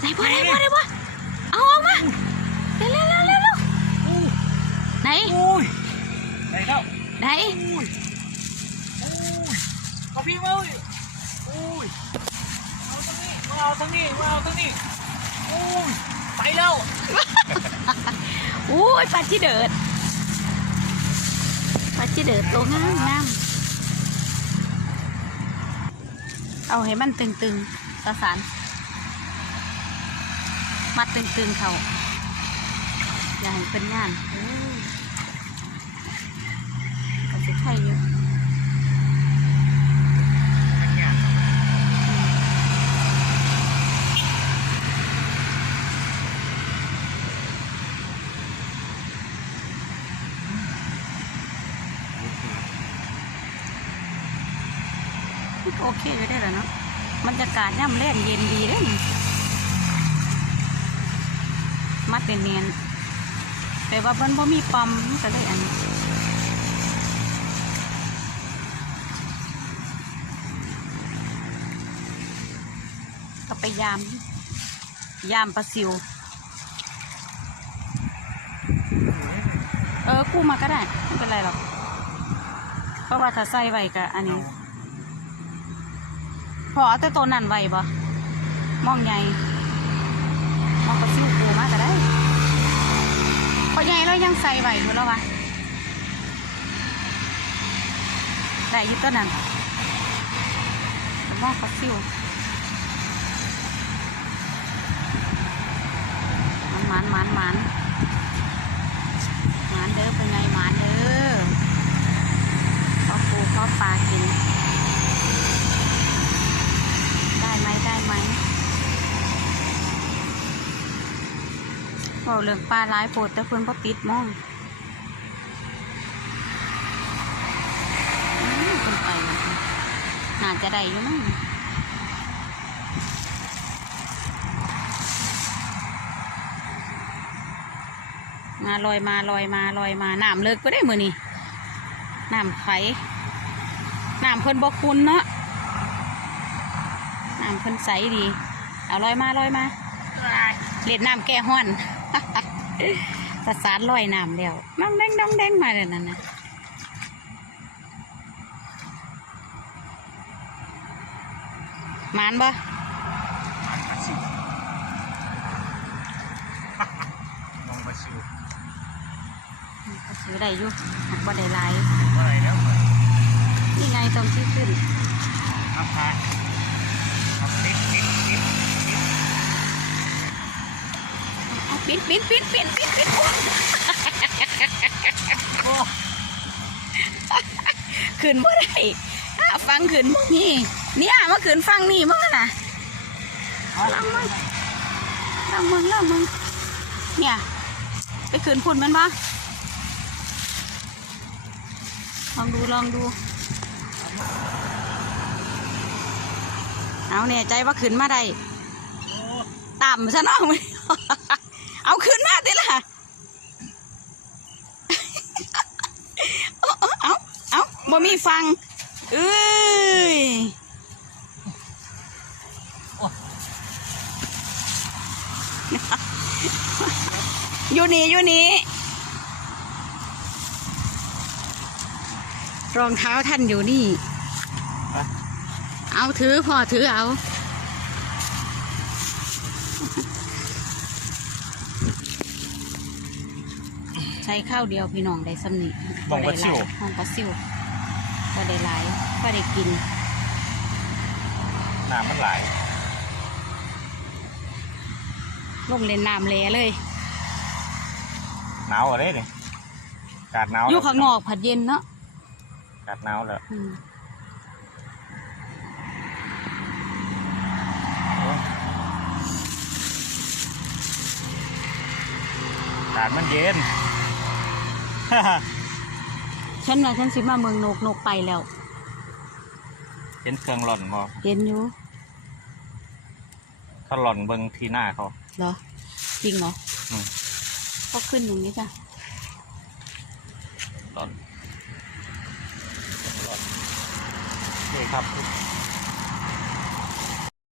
ไหนบ่ไหนบ่ไหนบ่เอาออกมาเร็วเร็วเร็วเร็วเร็วอู้ไหนอุ้ยไหนเข้าไหนอุ้ยอุ้ยเอาพี่มาเลยอุ้ยเอาทั้งนี้มาเอาทั้งนี้มาเอาทั้งนี้อุ้ยไปแล้วอู้ยปลาที่เดิดปลาที่เดิดตัวงามงามเอาให้มันตึงๆประสาน มัดตึงๆเขาอย่าให้เป็นงานอ้ยก็สิไข่อยู่มันก็โอเคอยู่ได้แหละเนาะบรรยากาศย่ำแรงเย็นดีเด้นี่ มัดเป็นเนียนๆแต่ว่ามันบ่มีปอมมันก็เลยอันนี้ก็ไปยาม ยามปลาซิว เออกู้มาก็ได้ไม่เป็นไรหรอกเพราะว่าถ้าใส่ไว้ก็อันนี้ พอเอาแต่ตัวนั่นไว้บ่มองใหญ่มองกระซิวปูมากก็ได้พอใหญ่ แล้วยังใส่ไว้อยู่แล้ววะได้ยึดตัวนั้นมองกระซิวมันมันมันมันมันเด้อเป็นไงมันเด้อข้าวปูข้าวปลากิน ได้ไหมได้ไหม พอเรื่องปลาร้ายโปดแต่เพื่นพ่ปิดมองคนไปน่าจะได้อยู่มั้งมาลอยมาลอยมาลอยมาน้ำเลิกก็ได้มือนี่น้ำไฟน้ำเพิ่นบกคุณเนาะน้ำเพิ่นใสดี เอาลอยมาลอยมาเล่นน้ำแก้ห้อน ประสานลอยน้ำแล้วน้องแดงน้องแดงมาเลยนั่นนะหมานบ่มองมาชิวก็ซื้อได้อยู่หักบ่ได้หลายเมื่อไหรแล้วเมื่อไหร่นี่ไงตรงที่ขึ้น ครับพระครับติ๊กติ๊กติ๊ก เอา ปิดปิดปิดปิดปิดปิดโอ๊ยโอ้ขึ้นบ่ได้อะฟังขึ้นบ่นี่เนี่ยมาขึ้นฟังนี่มั้งน่ะลองมึงลองมึงลองมึงเนี่ย ไปขืนพุ่นมันปะลองดูลองดูเอาเนี่ยใจว่าขืนมาได้ต่ำซะเน้องมึง เอาขึ้นมาดิล่ะเอาเอาเอาเอาบ่มีฟังเอ้ยอยู่นี่อยู่นี่รองเท้าท่านอยู่นี่ เอาถือพอถือเอา ใช้ข้าวเดียวพี่น้องได้สำนิมองมาชิวห้องปลาซิวก็ได้หลายก็ได้กินน้ำมันไหลลงเล่นน้ำแหลเลยหนาวอะไรเนี่ยอากาศหนาวอยู่ข้างนอกผัดเย็นเนาะอากาศหนาวแล้วอืมอากาศมันเย็น ฉันว่าฉันสิมาเมืองนกนกไปแล้ว เห็นเครื่องหล่อนบ่เห็นอยู่เขาหล่อนเบิ่งทีหน้าเขา เหรอ จริงเหรออืม ก็ขึ้นอย่างนี้จ้ะหล่อนหล่อนนี่ครับ